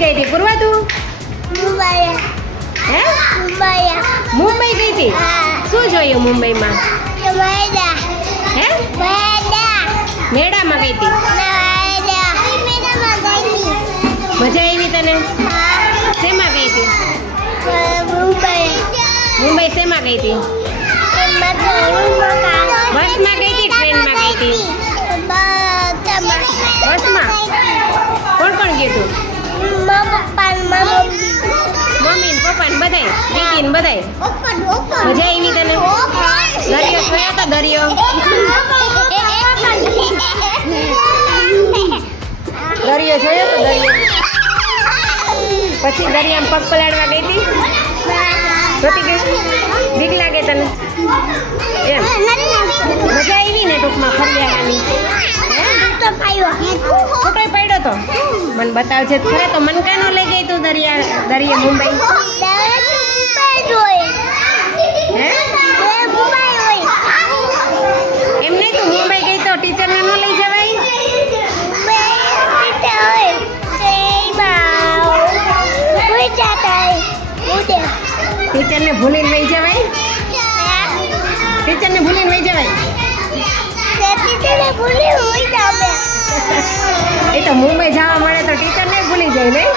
ગઈ હતી પૂર્વા તું? હે? મુંબઈ ગઈ હતી? શું જોયું મુંબઈમાં? હે? મેળામાં ગઈ હતી? મજા આવી તને? શેમાં ગઈ હતી? મુંબઈ શેમાં ગઈ હતી? બસમાં ગઈ હતી? ટ્રેનમાં ગઈ હતી? બસમાં? કોણ કોણ ગયું તું? મમ્મી ને પપ્પા ને બધાય? દીદી ને બધાય? મજા આવી તને? દરિયો જોયો તો દરિયો? દરિયો જોયો તો દરિયો? પછી દરિયામાં પગ પલાળવા ગઈ હતી? જોતી ગઈ? બીક લાગે તને? એમ મજા આવી ને ટૂંકમાં ફરિયાવાની? શું કઈ પડ્યો તો? મને બતાવજે ખરે તો. મને કાનો લઈ ગઈ તું દરિયા મુંબઈ? હે? એમ નહીં, તું મુંબઈ ગઈ તો ટીચરને ન લઈ જવાય? ટીચરને ભૂલીને લઈ જવાય? ટીચરને ભૂલીને લઈ જવાય? એ તો મુંબઈ જવા મળે તો ટીચરને ભૂલી જાય નહીં?